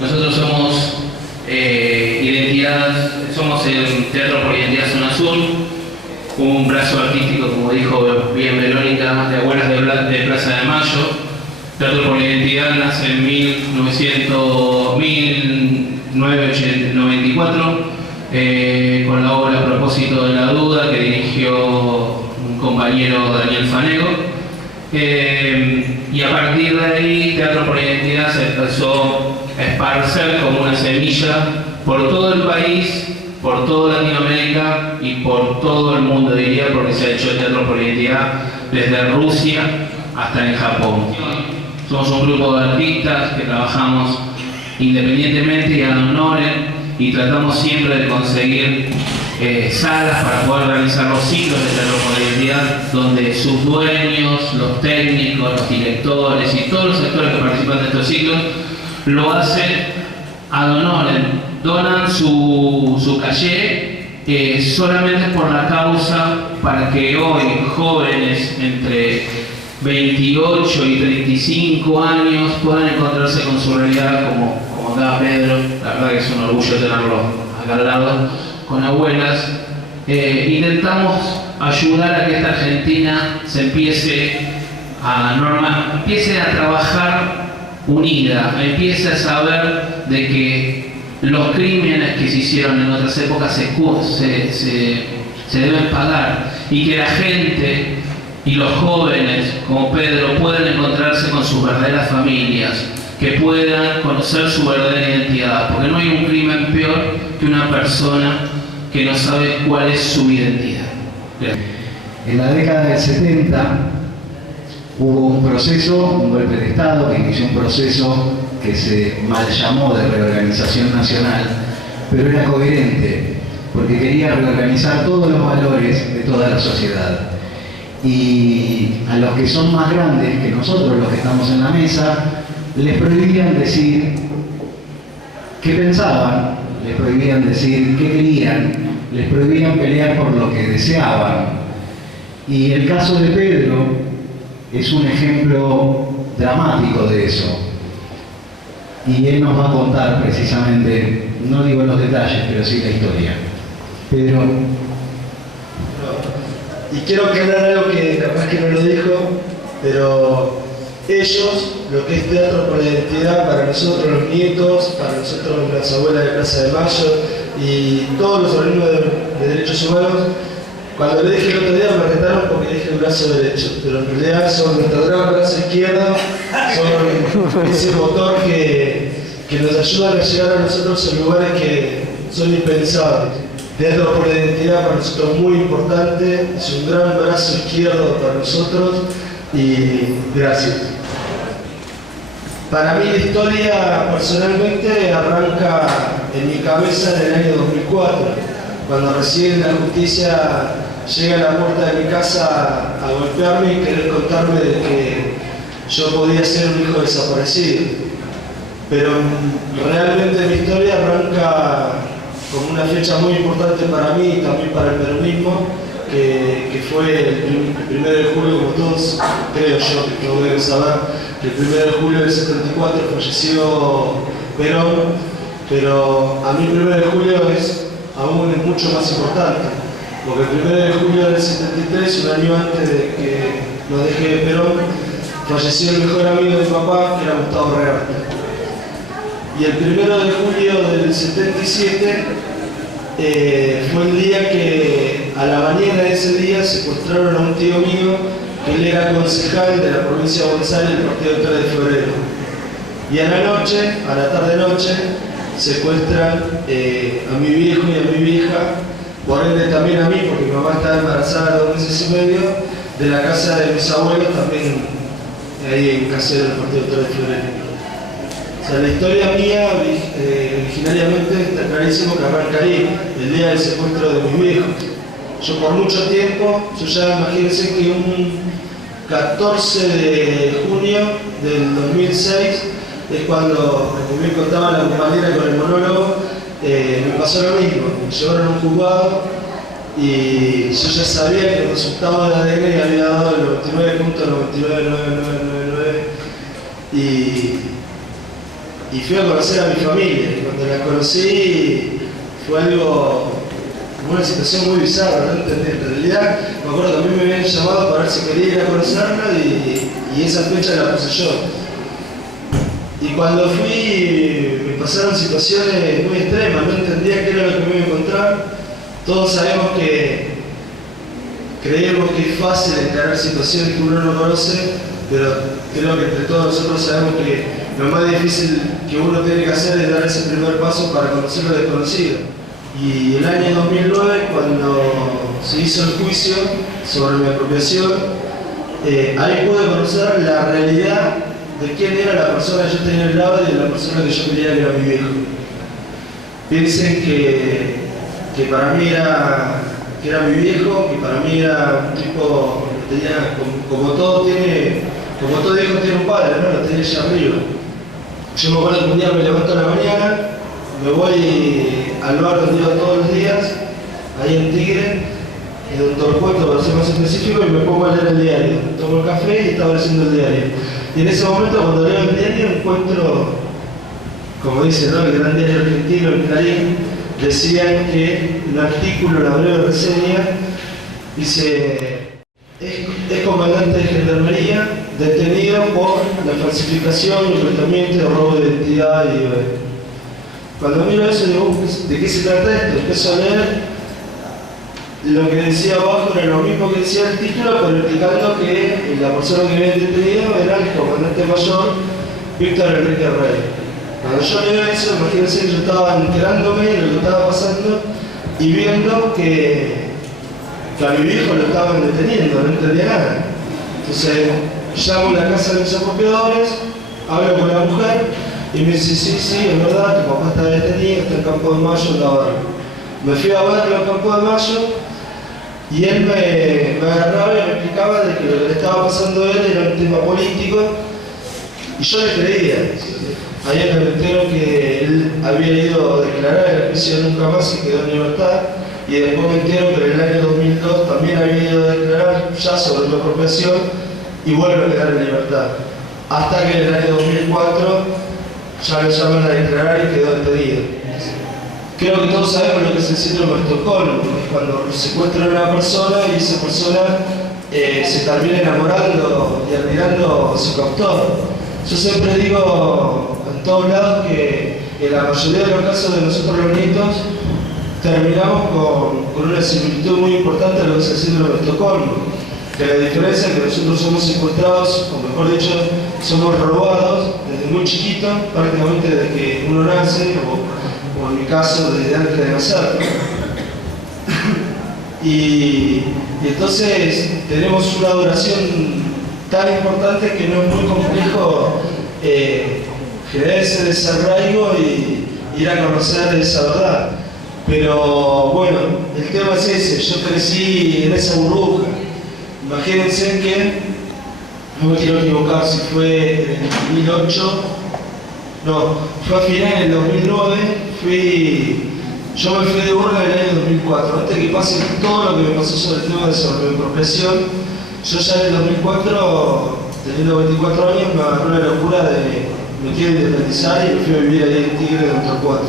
Nosotros somos somos el Teatro por Identidad Zona Sur, un brazo artístico, como dijo bien Verónica, de Abuelas de Plaza de Mayo. Teatro por Identidad nace en 1994 con la obra A Propósito de la Duda, que dirigió un compañero, Daniel Fanego. Y a partir de ahí, Teatro por Identidad se empezó a esparcer como una semilla por todo el país, por toda Latinoamérica y por todo el mundo, diría, porque se ha hecho Teatro por Identidad desde Rusia hasta en Japón. Somos un grupo de artistas que trabajamos independientemente y ad honorem, y tratamos siempre de conseguir salas para poder realizar los ciclos de Teatro por Identidad, donde sus dueños, los técnicos, los directores y todos los actores que participan de estos ciclos lo hacen ad honorem, donan su caché solamente por la causa, para que hoy jóvenes entre 28 y 35 años puedan encontrarse con su realidad, como acá Pedro. La verdad que es un orgullo tenerlo acá al lado, con Abuelas. Intentamos ayudar a que esta Argentina se empiece a trabajar unida, empiece a saber de que los crímenes que se hicieron en otras épocas se deben pagar, y que la gente y los jóvenes como Pedro puedan encontrarse con sus verdaderas familias, que puedan conocer su verdadera identidad, porque no hay un crimen peor que una persona que no sabe cuál es su identidad. Gracias. En la década del 70 hubo un proceso, un golpe de Estado que inició un proceso que se mal llamó de reorganización nacional, pero era coherente, porque quería reorganizar todos los valores de toda la sociedad. Y a los que son más grandes que nosotros, los que estamos en la mesa, les prohibían decir qué pensaban, les prohibían decir qué querían, les prohibían pelear por lo que deseaban. Y el caso de Pedro es un ejemplo dramático de eso. Y él nos va a contar precisamente, no digo los detalles, pero sí la historia. Pedro. Y quiero aclarar algo que capaz que no lo dijo, pero ellos, lo que es Teatro por la Identidad, para nosotros los nietos, para nosotros las abuelas de Plaza de Mayo y todos los organismos de derechos humanos, cuando le dije el otro día me retaron porque le dije el brazo derecho, pero en realidad son nuestro gran brazo izquierdo, son ese motor que nos ayudan a llegar a nosotros en lugares que son impensables. Teatro por la Identidad para nosotros es muy importante, es un gran brazo izquierdo para nosotros, y gracias. Para mí la historia personalmente arranca en mi cabeza en el año 2004, cuando recién la justicia llega a la puerta de mi casa a golpearme y querer contarme de que yo podía ser un hijo desaparecido. Pero realmente mi historia arranca como una fecha muy importante para mí y también para el peronismo, que fue el 1 de julio, como todos creo yo que todos deben saber, que el 1 de julio del 74 falleció Perón, pero a mí el 1 de julio es aún mucho más importante, porque el 1 de julio del 73, un año antes de que nos deje Perón, falleció el mejor amigo de mi papá, que era Gustavo Regarta. Y el 1 de julio del 77 fue el día que a la mañana de ese día secuestraron a un tío mío, que él era concejal de la provincia de Buenos Aires del partido 3 de febrero. Y a la noche, a la tarde-noche, secuestran a mi viejo y a mi vieja, por ende también a mí, porque mi mamá estaba embarazada 2 meses y medio, de la casa de mis abuelos, también ahí en Casero del partido 3 de febrero. O sea, la historia mía originariamente está clarísimo que arranca ahí, el día del secuestro de mis viejos. Yo por mucho tiempo, imagínense que un 14 de junio del 2006 es cuando, como bien contaba la compañera con el monólogo, me pasó lo mismo. Me llevaron a un juzgado y yo ya sabía que el resultado de ADN había dado el 99.999999 y y fui a conocer a mi familia. Y cuando la conocí fue algo, una situación muy bizarra, no entendí. En realidad, me acuerdo que a mí me habían llamado para ver si quería ir a conocerla y esa fecha la puse yo. Y cuando fui, me pasaron situaciones muy extremas, no entendía qué era lo que me iba a encontrar. Todos sabemos que creemos que es fácil encarar situaciones que uno no conoce, pero creo que entre todos nosotros sabemos que lo más difícil que uno tiene que hacer es dar ese primer paso para conocer lo desconocido. Y el año 2009, cuando se hizo el juicio sobre mi apropiación, ahí pude conocer la realidad de quién era la persona que yo tenía al lado y de la persona que yo quería que era mi viejo. Piensen que para mí era mi viejo, que para mí era un tipo que tenía, como todo hijo tiene un padre, ¿no? Lo tenía allá arriba. Yo me acuerdo que un día me levanto a la mañana, me voy al bar donde iba todos los días, ahí en Tigre, en un Torcuato para ser más específico, y me pongo a leer el diario. Tomo el café y estaba leyendo el diario. Y en ese momento, cuando leo el diario, encuentro, como dice, ¿no?, el gran diario argentino, el Clarín, decían que un artículo, la breve reseña, dice: es comandante de gendarmería detenido por la falsificación, reclutamiento y robo de identidad y IBE. Cuando miro eso digo, ¿de qué se trata esto? Empiezo a leer. Lo que decía abajo era lo mismo que decía el título, pero indicando que la persona que había detenido era el comandante mayor Víctor Enrique Rey. Cuando yo leo eso, imagínense que yo estaba enterándome de lo que estaba pasando y viendo que a mi viejo lo estaban deteniendo, no entendía nada. Entonces llamo a la casa de mis apropiadores, hablo con la mujer y me dice: sí, es verdad, tu papá está detenido, está en Campo de Mayo, en la barra. Me fui a verlo en Campo de Mayo y él me agarraba y me explicaba de que lo que le estaba pasando a él era un tema político y yo le creía. Ayer me entero que él había ido a declarar en el juicio nunca más y quedó en libertad, y después me entero que en el año 2002 también había ido a declarar ya sobre su apropiación y vuelve a quedar en libertad. Hasta que en el año 2004 ya lo llaman a declarar y quedó detenido. Creo que todos sabemos lo que es el síndrome de Estocolmo, que es cuando secuestran a una persona y esa persona se termina enamorando y admirando a su captor. Yo siempre digo en todos lados que en la mayoría de los casos de nosotros los nietos terminamos con una similitud muy importante a lo que es el síndrome de Estocolmo. Que la diferencia es que nosotros somos secuestrados, o mejor dicho, somos robados desde muy chiquitos, prácticamente desde que uno nace, o en mi caso desde antes de nacer. Y entonces tenemos una duración tan importante que no es muy complejo generar ese desarraigo y ir a conocer esa verdad. Pero bueno, el tema es ese, yo crecí en esa burbuja. Imagínense que, no me quiero equivocar si fue en el 2008, no, fue a final del 2009, yo me fui de Urga en el año 2004. Antes que pase todo lo que me pasó sobre el tema de mi apropiación, yo ya en el 2004, teniendo 24 años, me agarró la locura de me quiero independizar y me fui a vivir ahí en Tigre de Torcuato.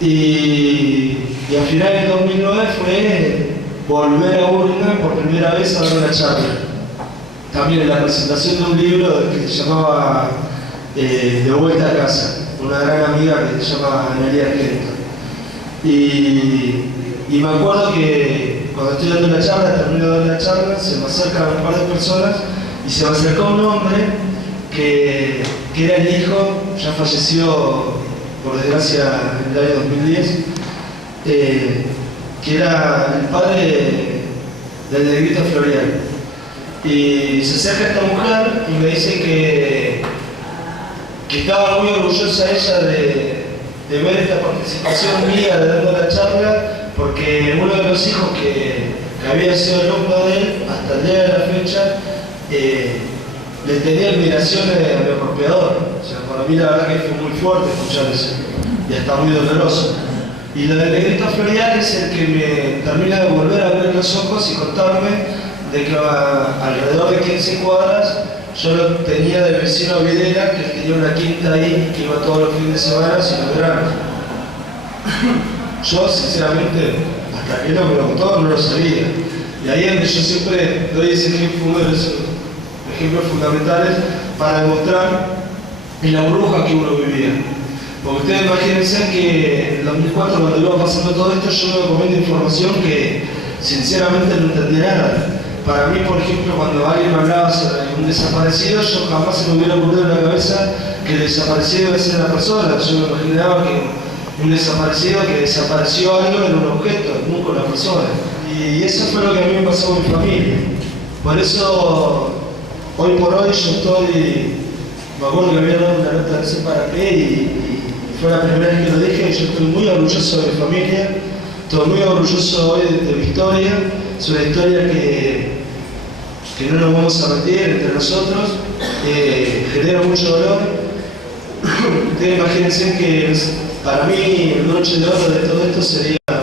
Y a finales del 2009 fue volver a Urga por primera vez a dar una charla. También en la presentación de un libro que se llamaba De vuelta a casa, una gran amiga que se llama Analia Argento. Y me acuerdo que cuando estoy dando la charla, termino de dar la charla, se me acercan un par de personas y se me acercó un hombre que era el hijo, ya falleció por desgracia en el año 2010, que era el padre del Negrito Florial. Y se acerca esta mujer y me dice que estaba muy orgullosa ella de ver esta participación mía de dando la charla, porque uno de los hijos que había sido alumno de él hasta el día de la fecha le tenía admiración a mi apropiador. O sea, para mí la verdad que fue muy fuerte escuchar eso y hasta muy doloroso. Y lo del Negrito Florial es el que me termina de volver a abrir los ojos y contarme de que alrededor de 15 cuadras Yo lo tenía de vecino a Videla, que tenía una quinta ahí, que iba todos los fines de semana y los veranos. Yo, sinceramente, hasta que no me lo contó, no lo sabía. Y ahí es donde yo siempre doy ese ejemplo, esos ejemplos fundamentales para demostrar en la burbuja que uno vivía. Porque ustedes imagínense que en 2004, cuando iba pasando todo esto, yo me comiendo información que sinceramente no entendía nada. Para mí, por ejemplo, cuando alguien me hablaba sobre un desaparecido, yo jamás se me hubiera ocurrido en la cabeza que el desaparecido debe ser una persona. Yo me imaginaba que un desaparecido que desapareció algo era un objeto, nunca una persona. Y eso fue lo que a mí me pasó con mi familia. Por eso, hoy por hoy yo estoy, me acuerdo que había dado una nota de ese para qué y fue la primera vez que lo dije, yo estoy muy orgulloso de mi familia, estoy muy orgulloso hoy de mi historia, es una historia que no nos vamos a mentir entre nosotros, genera mucho dolor. Ustedes imagínense que para mí el broche de oro de todo esto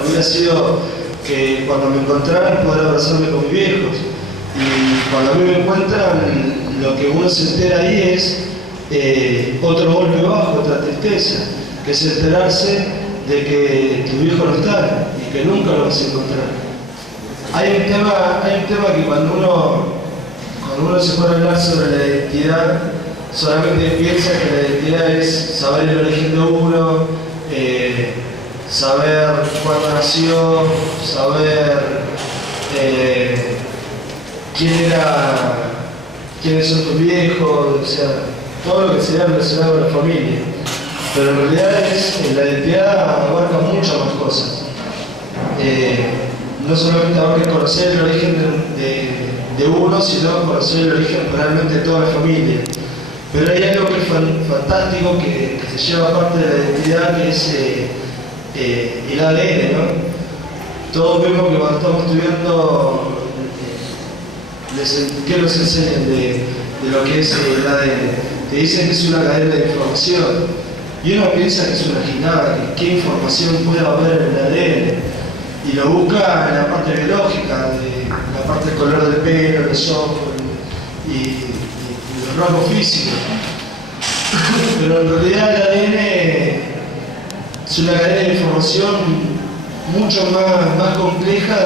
hubiera sido que cuando me encontraran poder abrazarme con mis viejos. Y cuando a mí me encuentran, lo que uno se entera ahí es otro golpe bajo, otra tristeza, que es enterarse de que tu viejo no está y que nunca lo vas a encontrar. Hay un tema que cuando uno se pone a hablar sobre la identidad, solamente piensa que la identidad es saber el origen de uno, saber cuándo nació, saber quiénes son tus viejos, o sea, todo lo que sea relacionado con la familia. Pero en realidad la identidad abarca muchas más cosas. No solamente abarca conocer el origen de uno, sino conocer el origen realmente de toda la familia. Pero hay algo que es fantástico, que se lleva parte de la identidad, que es el ADN, ¿no? Todos vemos que cuando estamos estudiando, ¿qué nos enseñan de lo que es el ADN? Te dicen que es una cadena de información. Y uno piensa que es una gimnada, que qué información puede haber en el ADN. Y lo busca en la parte biológica, la parte del color del pelo, los ojos y los rasgos físicos. Pero en realidad el ADN es una cadena de información mucho más compleja.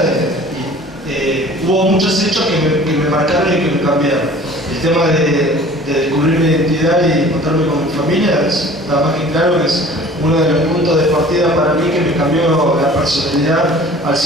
Hubo muchos hechos que me marcaron y que me cambiaron. El tema de descubrir mi identidad y encontrarme con mi familia está más que claro que es uno de los puntos de partida para mí que me cambió la personalidad al 100%.